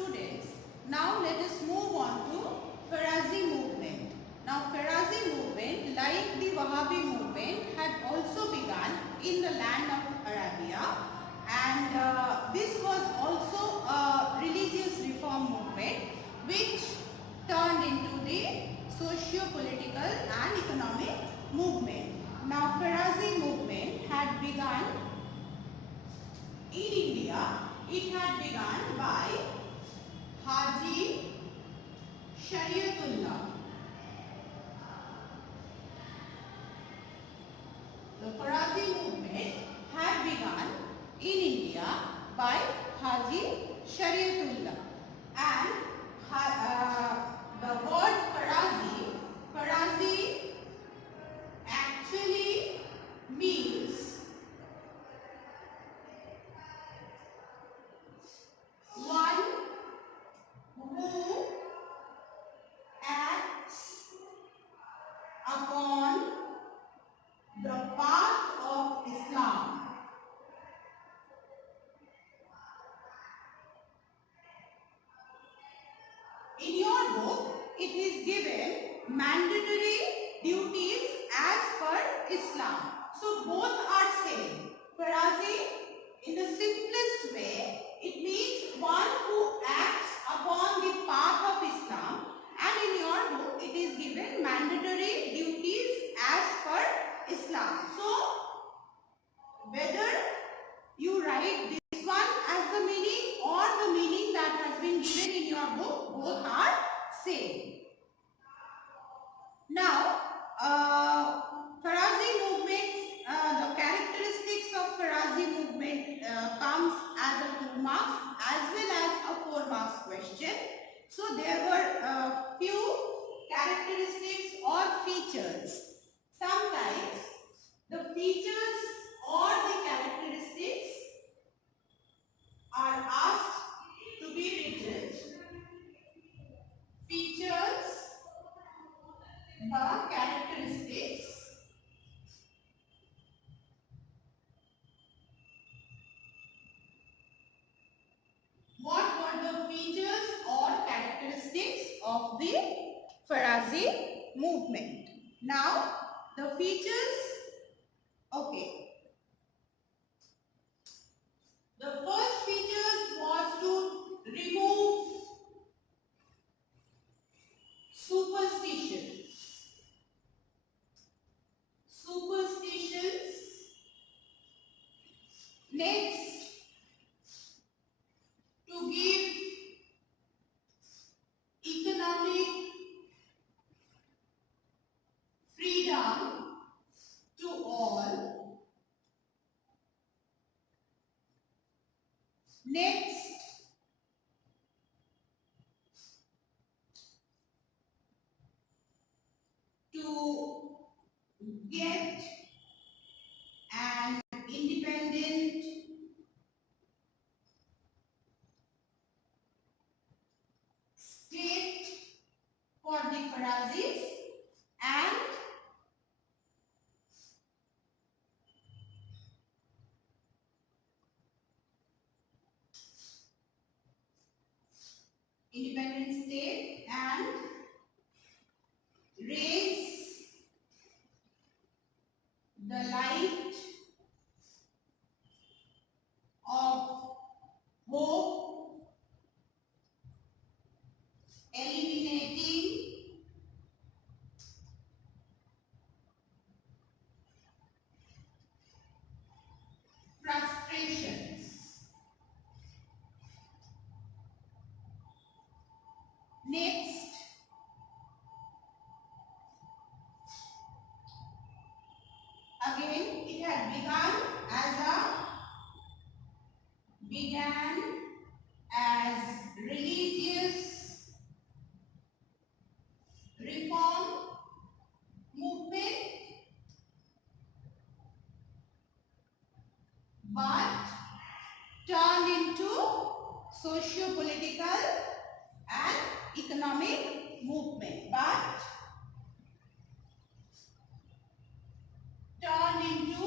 Students, now let us move on to Farazi movement. Now Farazi movement, like the Wahhabi movement, had also begun in the land of Arabia, and this was also a religious reform movement which turned into the socio-political and economic movement. Now Farazi movement had begun in India. It had begun by Haji Shariatullah. The Farazi movement had begun in India by Haji Shariatullah, and the word Farazi actually means one who acts upon the path of Islam. In your book, it is given mandatory duties as per Islam. So both are same. Farazi, in the simplest way, it means one who acts upon the path of Islam, and in your book it is given mandatory duties as per Islam. So whether you write this one as the meaning or the meaning that has been given in your book, both are same. Now, Farazi movement, the characteristics of Farazi movement comes as a 2 marks as well as a 4 marks question. So there were few characteristics or features. Sometimes the features or the characteristics are asked to be written. Features, the characteristics, what were the features or characteristics of the Farazi movement? Now the features, okay. The first feature was to remove superstitions. Next, to give economic freedom to all. Next, to get an independent state for the Farazis, and independent state and raise the light of hope, eliminating frustrations. Next, again it had began as religious reform movement, but turned into socio-political and economic movement, but turned into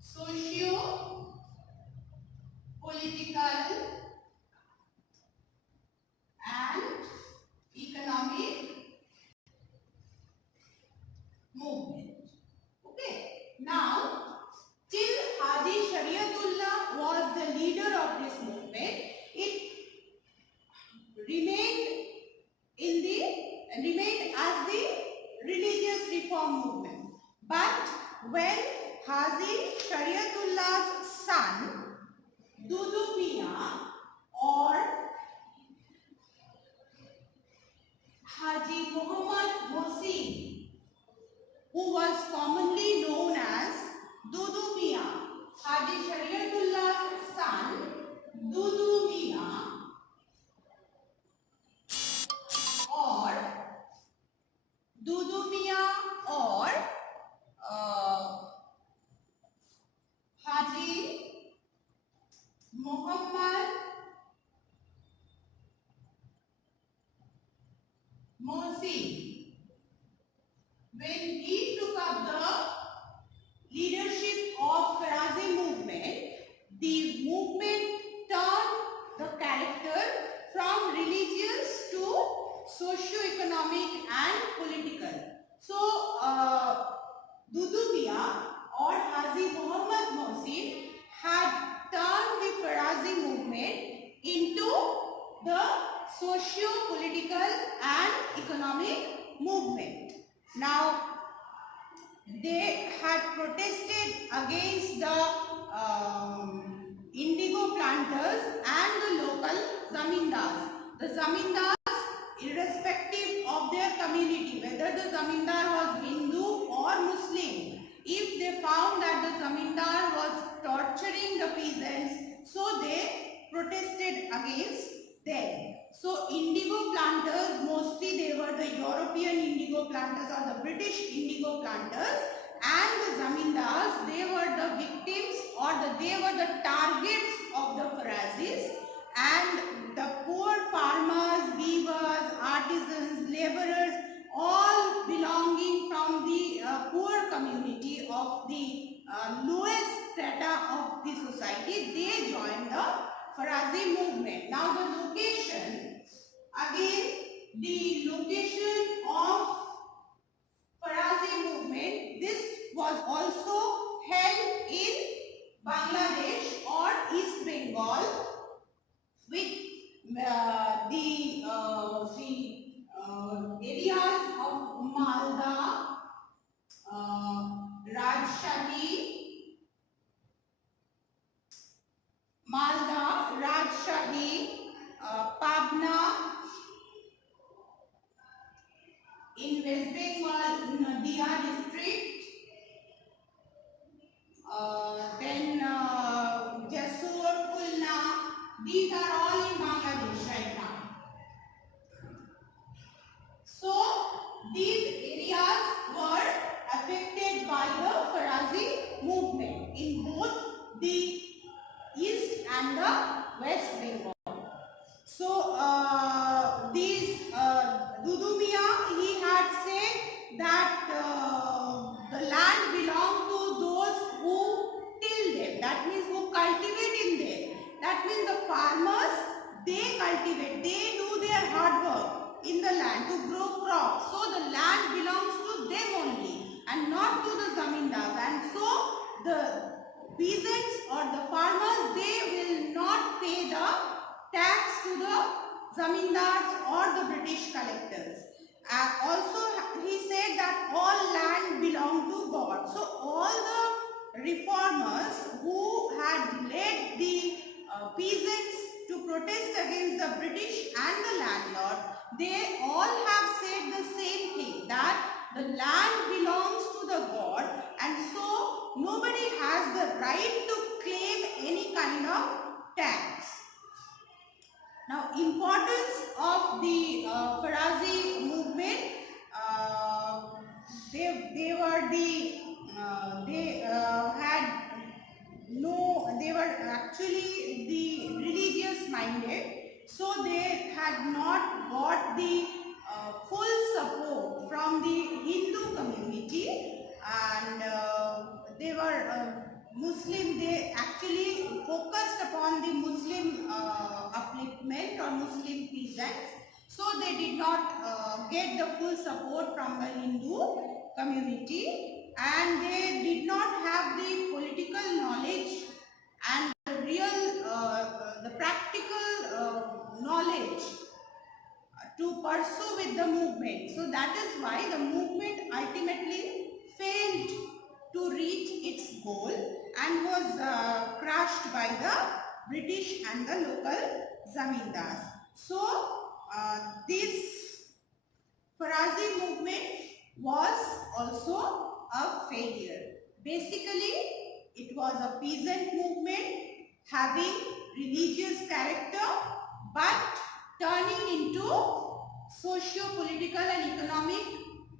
socio political and economic movement. Okay. Now, till Haji Shariatullah was the leader of this movement, it remained as the religious reform movement. But when Haji Shariatullah's son Dudu Mian or Haji Muhammad Mohsin, who was commonly known as Dudu Mian, Haji Shariatullah's son Dudu Mian or Dudu Mian or Haji Muhammad Mohsin, when he took up the leadership of Farazi movement, the movement turned the character from religious to socio-economic and political. So, Dudu Mian or Haji Muhammad Mohsin had turned the Farazi movement into the socio-political and economic movement. Now, they had protested against the indigo planters and the local zamindars. The zamindars, irrespective of their community, whether the zamindar was Hindu or Muslim, if they found that the zamindar was torturing the peasants, so they protested against them. So indigo planters, mostly they were the European indigo planters or the British indigo planters, and the zamindars, they were the victims or they were the targets of the Farazis, and the poor farmers, weavers, artisans, laborers, all belonging from the poor community of the lowest strata of the society, they joined the Farazi movement. Now the location, again the location of Farazi movement, this was also held in Bangladesh or East Bengal, with the areas of Malda, Rajshahi, Pabna, in West Bengal, Nadia district, then Jasur, Khulna, these are all in Bangladesh right now. So, these areas were affected by the Farazi movement in both the East and the West Bengal. So, Dudu Mian, he had said that the land belonged to those who till them, that means who cultivate in them. That means the farmers, they cultivate, they do their hard work in the land to grow crops. So, the land belongs to them only and not to the zamindars. And so, the peasants or the farmers, they will not pay the tax to the zamindars or the British collectors. Also, he said that all land belonged to God. So, all the reformers who had led the peasants to protest against the British and the landlord, they all have said the same thing, that the land belongs to the God, and so nobody has the right to claim any kind of tax. Now, importance of the Farazi movement, they were actually the religious minded, so they had not got the full support from the Hindu community, and they were Muslim. They actually focused upon the Muslim Muslim upliftment or Muslim peasants. So they did not get the full support from the Hindu community, and they did not have the political knowledge and the real, the practical knowledge to pursue with the movement. So that is why the movement ultimately failed to reach its goal and was crushed by the British and the local zamindars. So this Farazi movement was also a failure. Basically, it was a peasant movement having religious character but turning into socio-political and economic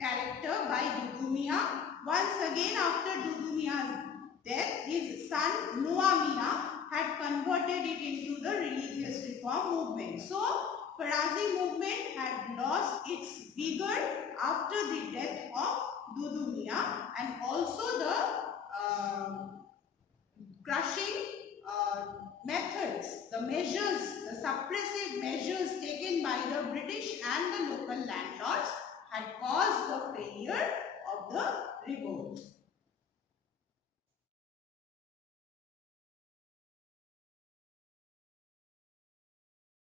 character by Dudu Miah. Once again, after Dudu Miah's death, his son Noah Miah had converted it into the religious reform movement. So, Farazi movement had lost its vigor after the death of Dudu Miah, and also the crushing methods, the measures, the suppressive measures taken by the British and the local landlords had caused the failure of the revolt.